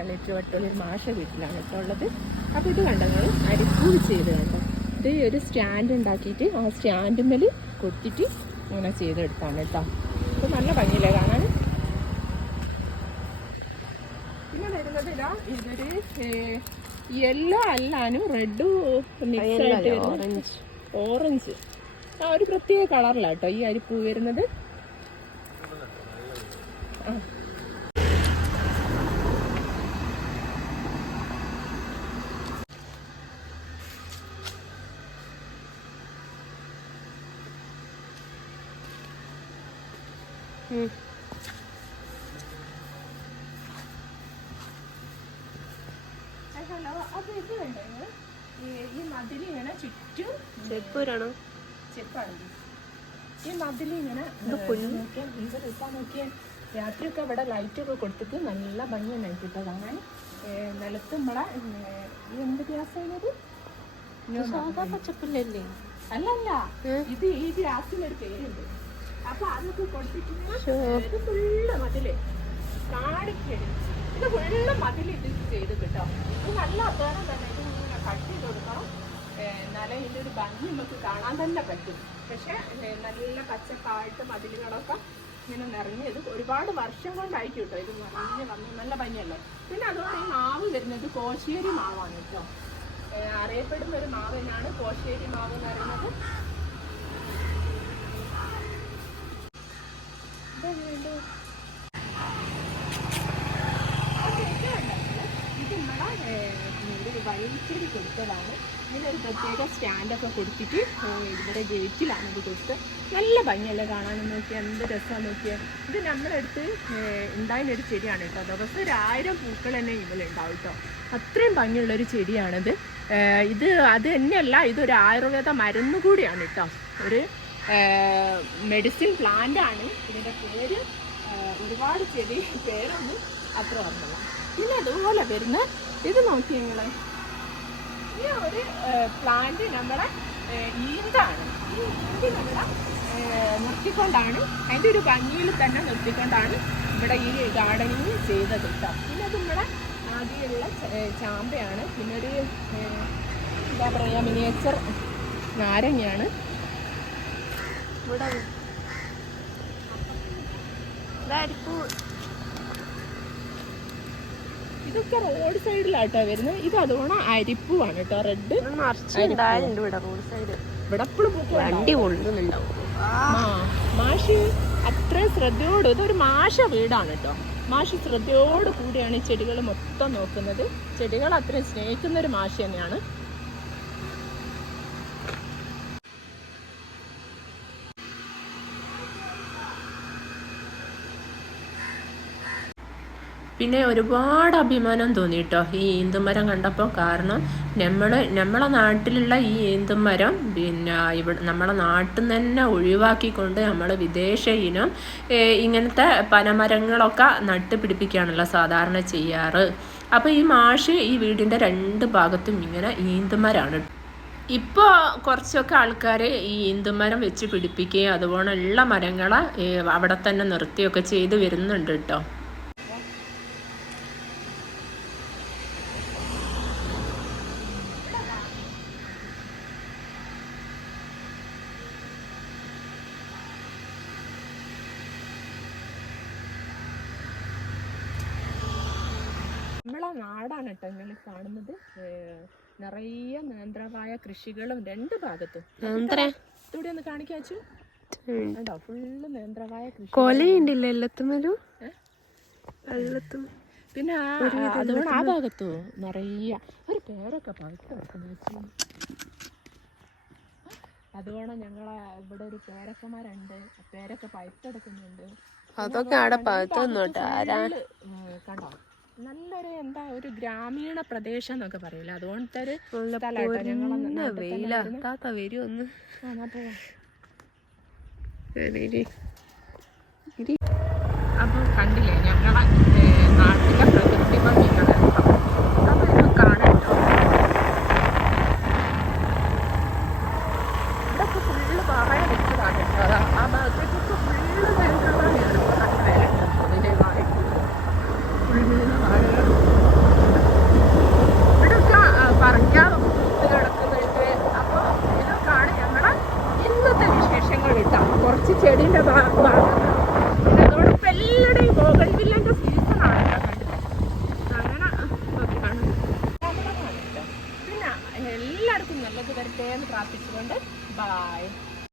അള്ളിട്ടുവട്ടുള്ള ഒരു മാഷ വീട്ടിലാണ് ഇപ്പോൾ ഉള്ളത്. അപ്പോൾ ഇത് കണ്ടോ നിങ്ങൾ? അരിപ്പൂവ് ചെയ്ത് കണ്ടോ? ഇത് ഒരു സ്റ്റാൻഡ് ഉണ്ടാക്കിയിട്ട് ആ സ്റ്റാൻഡിന്മേൽ കൊത്തിയിട്ട് ഇങ്ങനെ ചെയ്തെടുത്താണ് കേട്ടോ. അപ്പോൾ നല്ല ഭംഗിയില്ലേ കാണാൻ? പിന്നെ വരുന്നത് ഇതാ ഇതൊരു യെല്ലോ അല്ലാനും റെഡ് മിക്സ് ആയിട്ട് വരുന്ന ഓറഞ്ച് ആ ഒരു പ്രത്യേക കളറിലാണ് കേട്ടോ ഈ അരിപ്പൂ വരുന്നത്. ആ ഹലോ അപ്പൊ ഇത് കണ്ടോ ഈ- മതിൽ ഇങ്ങനെ ചുറ്റും ചെപ്പൂരാണോ ചെപ്പാണ് ഈ മതിൽ ഇങ്ങനെ നോക്കിയാൽ രസാ നോക്കിയാൽ രാത്രിയൊക്കെ ഇവിടെ ലൈറ്റ് ഒക്കെ കൊടുത്തിട്ട് നല്ല ഭംഗി കേട്ടോ അങ്ങനെ നിലത്ത് നമ്മളെ എന്ത് ഗ്യാസാണത് സാധാ പച്ചപ്പുല്ലല്ലേ അല്ലല്ല ഇത് ഈ ഗ്യാസിന് ഒരു പേരുണ്ട്. അപ്പൊ അതൊക്കെ കൊടുത്തിട്ട് ഫുള്ള് മതിൽ. കാണിക്കരുത്. ഇത് ഫുള്ള് ഇത് ചെയ്ത് കിട്ടോ ഇത് നല്ല അധ്വാനം തന്നെ ഇത് ഇങ്ങനെ കട്ട് ചെയ്ത് കൊടുക്കണം. എന്നാലേ ഇതിന്റെ ഒരു ഭംഗി നമുക്ക് കാണാൻ തന്നെ പറ്റും. പക്ഷെ നല്ല പച്ചപ്പായിട്ട് മതിലുകളൊക്കെ ഇങ്ങനെ നിറഞ്ഞത് ഒരുപാട് വർഷം കൊണ്ടായിരിക്കും കേട്ടോ ഇത് നിറഞ്ഞ് വന്ന് നല്ല ഭംഗിയല്ലേ. പിന്നെ അതുകൊണ്ട് മാവ് വരുന്നത് കോശേരി മാവാണ് കേട്ടോ അറിയപ്പെടുന്ന ഒരു മാവിനാണ് കോശേരി മാവ് എന്ന് പറയുന്നത്. ഇതെങ്ങനെയുണ്ട്? അപ്പൊ ഇത് കണ്ടോ? ഇത് നമ്മളെ ഏഹ്, ഒരു വഴിച്ചെടി കൊടുത്തതാണ് ഇതിനൊരു പ്രത്യേക സ്റ്റാൻഡൊക്കെ കൊടുത്തിട്ട് ഇവിടെ ഗേറ്റിലാണ് ഇത് കൊടുത്ത് നല്ല ഭംഗിയല്ലേ കാണാനും നോക്കിയാൽ എന്ത് രസമാണ് നോക്കിയാൽ ഇത് നമ്മളെടുത്ത് ഉണ്ടായിരുന്ന ഒരു ചെടിയാണ് കേട്ടോ ദിവസം ഒരു ആയിരം പൂക്കൾ തന്നെ ഉണ്ടാവും കേട്ടോ അത്രയും ഭംഗിയുള്ളൊരു ചെടിയാണിത് ഇത് അത് തന്നെയല്ല ഇതൊരു ആയുർവേദ മരുന്ന് കൂടിയാണ് കേട്ടോ ഒരു മെഡിസിൻ പ്ലാന്റ് ആണ്. ഇതിന്റെ പേര് ഒരുപാട് ചെടി പേരൊന്നും അത്ര ഓർമ്മല്ല പിന്നെ അതുപോലെ വരുന്ന ഇത് നോക്കി നിങ്ങൾ ഈ ഒരു പ്ലാന്റ് നമ്മുടെ ഈന്താണ്. ഈ നമ്മുടെ നിർത്തിക്കൊണ്ടാണ് അതിന്റെ ഒരു ഭംഗിയിൽ തന്നെ നിർത്തിക്കൊണ്ടാണ് ഇവിടെ ഈ ഗാർഡനിങ് ചെയ്തത് കേട്ടോ പിന്നെ അത് നമ്മുടെ ആദ്യമുള്ള ചാമ്പയാണ്. പിന്നെ എന്താ പറയുക മിനിയേച്ചർ നാരങ്ങയാണ്. ഇവിടെ ഇതൊക്കെ റോഡ് സൈഡിലാട്ടോ വരുന്നത്. ഇത് അതുകൊണ്ട് അരിപ്പൂവാണ് കേട്ടോ റെഡ് ഇവിടെ റോഡ് സൈഡ്. ഇവിടെ എപ്പോഴും പൂക്കൾ വണ്ടി കൊള്ളുന്നുണ്ടാവും മാഷ് അത്ര ശ്രദ്ധയോട് ഇതൊരു മാഷ വീടാണ് കേട്ടോ. മാഷ് ശ്രദ്ധയോട് കൂടിയാണ് ഈ ചെടികൾ മൊത്തം നോക്കുന്നത്. ചെടികൾ അത്രയും സ്നേഹിക്കുന്ന ഒരു മാഷ് തന്നെയാണ്. പിന്നെ ഒരുപാട് അഭിമാനം തോന്നി കേട്ടോ ഈ ഈന്തുമരം കണ്ടപ്പോൾ കാരണം നമ്മൾ നമ്മളെ നാട്ടിലുള്ള ഈ ഈന്തുമരം പിന്നെ ഇവിടെ നമ്മളെ നാട്ടിൽ നിന്ന് തന്നെ ഒഴിവാക്കിക്കൊണ്ട് നമ്മൾ വിദേശ ഇനം ഇങ്ങനത്തെ പനമരങ്ങളൊക്കെ നട്ടുപിടിപ്പിക്കുകയാണല്ലോ സാധാരണ ചെയ്യാറ്. അപ്പോൾ ഈ മാഷ് ഈ വീടിന്റെ രണ്ട് ഭാഗത്തും ഇങ്ങനെ ഈന്തുമരാണ് ഇപ്പോൾ കുറച്ചൊക്കെ ആൾക്കാർ ഈ ഈന്തുമരം വെച്ച് പിടിപ്പിക്കുകയും അതുപോലുള്ള മരങ്ങളെ അവിടെ തന്നെ നിർത്തിയൊക്കെ ചെയ്ത് വരുന്നുണ്ട് കേട്ടോ നമ്മളെ നാടാണ് കേട്ടോ നിങ്ങൾ കാണുന്നത് നിറയെ നേന്ത്രവായ കൃഷികളും രണ്ട് ഭാഗത്തും. ഇവിടെ ഒന്ന് കാണിക്കാച്ചു കണ്ടോ? ഫുള്ള് നേന്ത്രവായ കൃഷി കൊലയുണ്ടല്ലോ എല്ലാത്തുമേലും? വെള്ളത്തും പിന്നെ അതുകൊണ്ട് ആ ഭാഗത്തോ? നിറയെ. ഒരു പേരൊക്കെ പഴുത്ത് വെക്കുന്നു അതുകൊണ്ട് ഞങ്ങളെ ഇവിടെ ഒരു പേരക്കമാരുണ്ട് പേരൊക്കെ പഴുത്തെടുക്കുന്നുണ്ട്. അതൊക്കെ അവിടെ പഴുത്തൊന്നുണ്ട് ആരാ? കണ്ടോ? നല്ലൊരു എന്താ ഒരു ഗ്രാമീണ പ്രദേശം എന്നൊക്കെ പറയില്ല അതുകൊണ്ടത്തെ ഒരു പൊന്ന